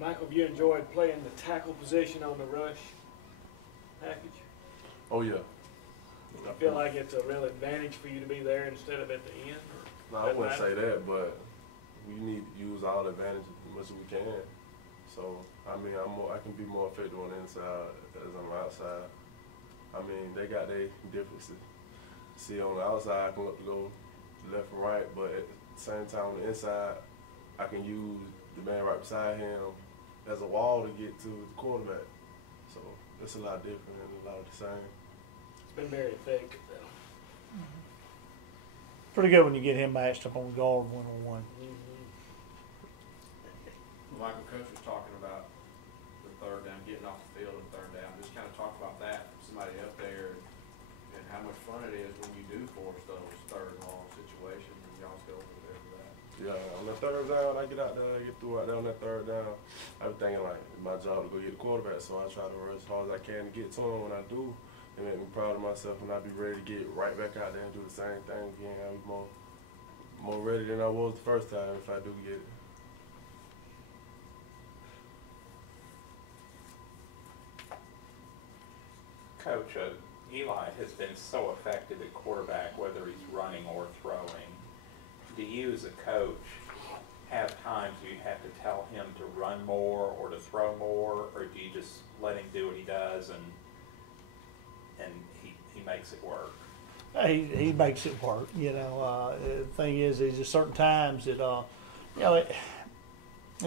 Michael, have you enjoyed playing the tackle position on the rush package? Oh yeah. I feel like it's a real advantage for you to be there instead of at the end? No, I wouldn't say that, but we need to use all the advantage as much as we can. So, I mean, I can be more effective on the inside as on the outside. I mean, they got their differences. See, on the outside, I can go left and right, but at the same time, on the inside, I can use the man right beside him as a wall to get to the quarterback. So, it's a lot different and a lot of the same. It's been very effective, though. Pretty good when you get him matched up on guard one-on-one. Michael, Coach was talking about the third down, getting off the field and third down. Just kind of talk about that, somebody up there, and how much fun it is when you do force those third and long situations, and y'all go over there for that. Yeah, on the third down, I get out there, I get through out there on that third down. I was thinking like it's my job to go get the quarterback, so I try to run as hard as I can to get to him. When I do, it makes me proud of myself, and I be ready to get right back out there and do the same thing again. I be more ready than I was the first time if I do get it. Coach, Eli has been so effective at quarterback, whether he's running or throwing. Do you, as a coach, have times you have to tell him to run more or to throw more, or do you just let him do what he does and he makes it work? He makes it work. You know, the thing is there's certain times that you know it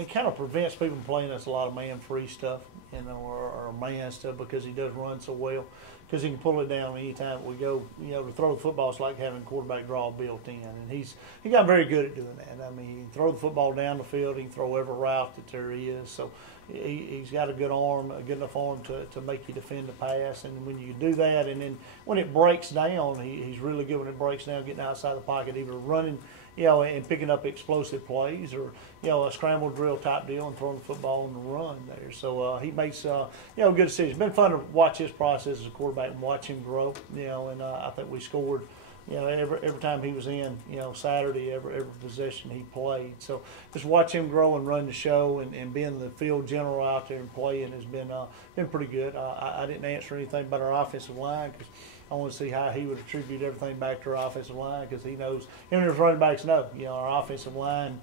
kind of prevents people from playing us a lot of man-free stuff, you know, or man stuff because he does run so well. Because he can pull it down anytime we go. You know, to throw the football is like having quarterback draw built in, and he got very good at doing that. I mean, he can throw the football down the field. He can throw every route that there is. So he's got a good arm, a good enough arm to make you defend the pass. And when you do that, and then when it breaks down, he's really good when it breaks down, getting outside the pocket, either running, you know, and picking up explosive plays, or you know, a scramble drill type deal and throwing the football on the run there. So he makes you know, good decisions. It's been fun to watch his process as a quarterback and watch him grow. You know, and I think we scored, you know, every time he was in, you know, Saturday, every possession he played. So just watch him grow and run the show, and being the field general out there and playing has been pretty good. I didn't answer anything about our offensive line because I want to see how he would attribute everything back to our offensive line, because he knows, him and his running backs know, you know, our offensive line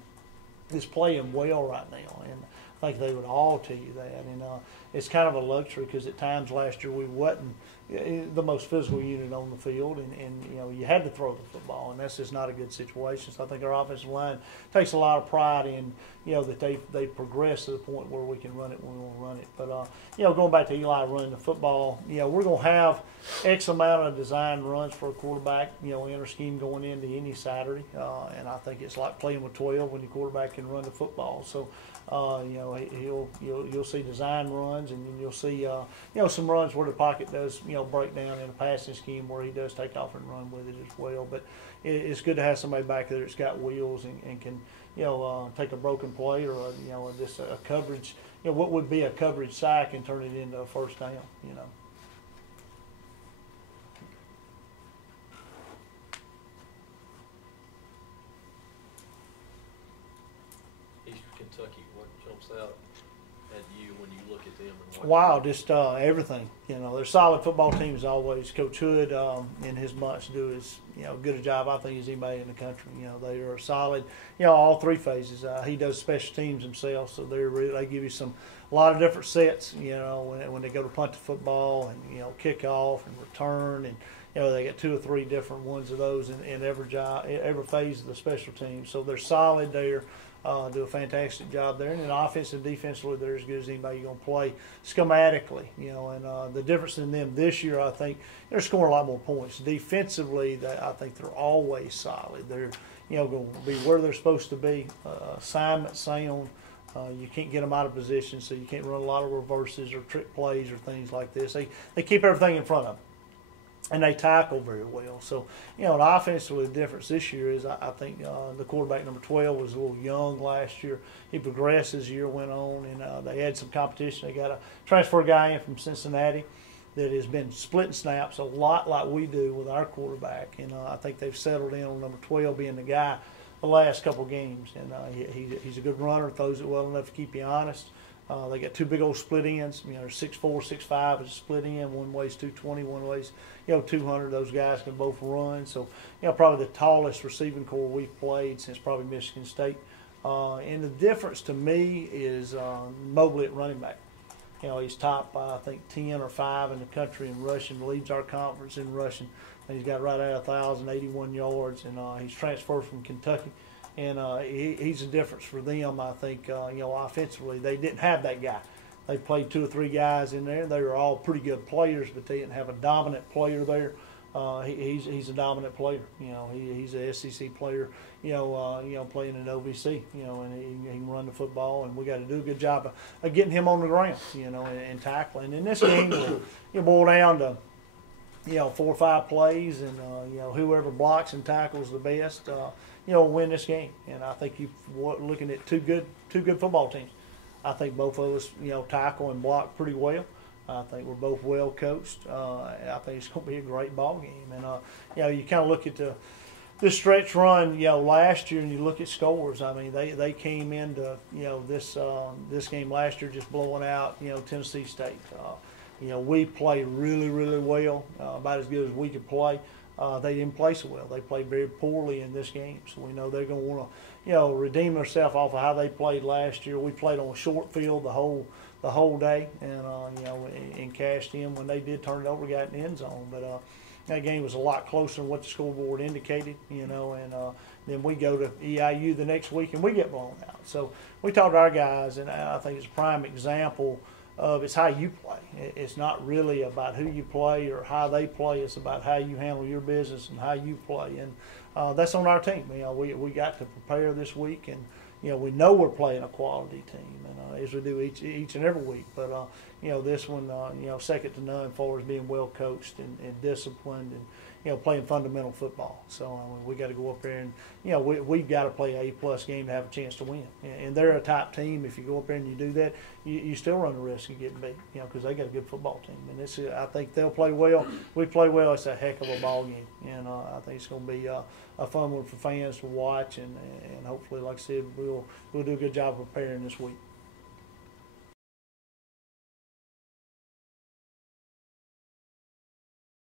is playing well right now, and I think they would all tell you that. And it's kind of a luxury because at times last year we wasn't the most physical unit on the field, and you know, you had to throw the football, and that's just not a good situation. So I think our offensive line takes a lot of pride in, you know, that they progress to the point where we can run it when we want to run it. But you know, going back to Eli running the football, you know, we're going to have X amount of design runs for a quarterback, you know, in our scheme going into any Saturday, and I think it's like playing with 12 when your quarterback can run the football. So you know, you'll see design runs, and then you'll see you know, some runs where the pocket does, you know, break down in a passing scheme where he does take off and run with it as well. But it's good to have somebody back there that's got wheels and can, you know, take a broken play or you know, just a coverage, you know, what would be a coverage sack and turn it into a first down, you know. Kentucky, what jumps out at you when you look at them? And wow, just everything. You know, they're solid football teams always. Coach Hood in his months do as, you know, good a job I think as anybody in the country. You know, they are solid. You know, all three phases. He does special teams himself, so they give you a lot of different sets. You know, when they go to punt the football and, you know, kick off and return, and you know, they got 2 or 3 different ones of those in every phase of the special teams. So they're solid there. Do a fantastic job there, and then offense and defensively, they're as good as anybody going to play schematically, you know. And the difference in them this year, I think they're scoring a lot more points. Defensively, I think they're always solid. They're, you know, going to be where they're supposed to be. Assignment sound. You can't get them out of position, so you can't run a lot of reverses or trick plays or things like this. They keep everything in front of them. And they tackle very well. So, you know, and offensively, the difference this year is I think the quarterback number 12 was a little young last year. He progressed as the year went on, and they had some competition. They got a transfer guy in from Cincinnati that has been splitting snaps a lot like we do with our quarterback. And I think they've settled in on number 12 being the guy the last couple games. And he's a good runner, throws it well enough to keep you honest. They got two big old split ends. You know, they're 6'4", 6'5" is a split end. One weighs 220, one weighs 200. Those guys can both run. So probably the tallest receiving core we've played since probably Michigan State. And the difference to me is Mobley at running back. He's top, I think, 10 or 5 in the country in rushing, leads our conference in rushing. And he's got right at 1,081 yards, and he's transferred from Kentucky. And he's a difference for them, I think, offensively. They didn't have that guy. They played 2 or 3 guys in there. They were all pretty good players, but they didn't have a dominant player there. He's a dominant player. He's a SEC player. Playing in OVC. And he can run the football, and we got to do a good job of getting him on the ground. And tackling. And this game will boil down to 4 or 5 plays, and whoever blocks and tackles the best, win this game. And I think you're looking at two good football teams. I think both of us, tackle and block pretty well. I think we're both well coached. I think it's going to be a great ball game. And you kind of look at the stretch run, last year, and you look at scores. I mean, they came into this game last year just blowing out Tennessee State. We played really, really well, about as good as we could play. They didn't play so well. They played very poorly in this game. So we know they're going to want to, redeem themselves off of how they played last year. We played on a short field the whole day, and and cashed in when they did turn it over, got in the end zone. But that game was a lot closer than what the scoreboard indicated, and then we go to EIU the next week and we get blown out. So we talked to our guys, and I think it's a prime example of it's how you play. It's not really about who you play or how they play. It's about how you handle your business and how you play. And that's on our team. We got to prepare this week, and we know we're playing a quality team, and as we do each and every week. But this one, second to none as far as being well coached and disciplined, and playing fundamental football. So we got to go up there, and we've got to play an A+ game to have a chance to win. And they're a top team. If you go up there and you do that, you still run the risk of getting beat, because they got a good football team. And I think they'll play well. We play well. It's a heck of a ball game, and I think it's going to be a fun one for fans to watch. And hopefully, like I said, we'll do a good job of preparing this week.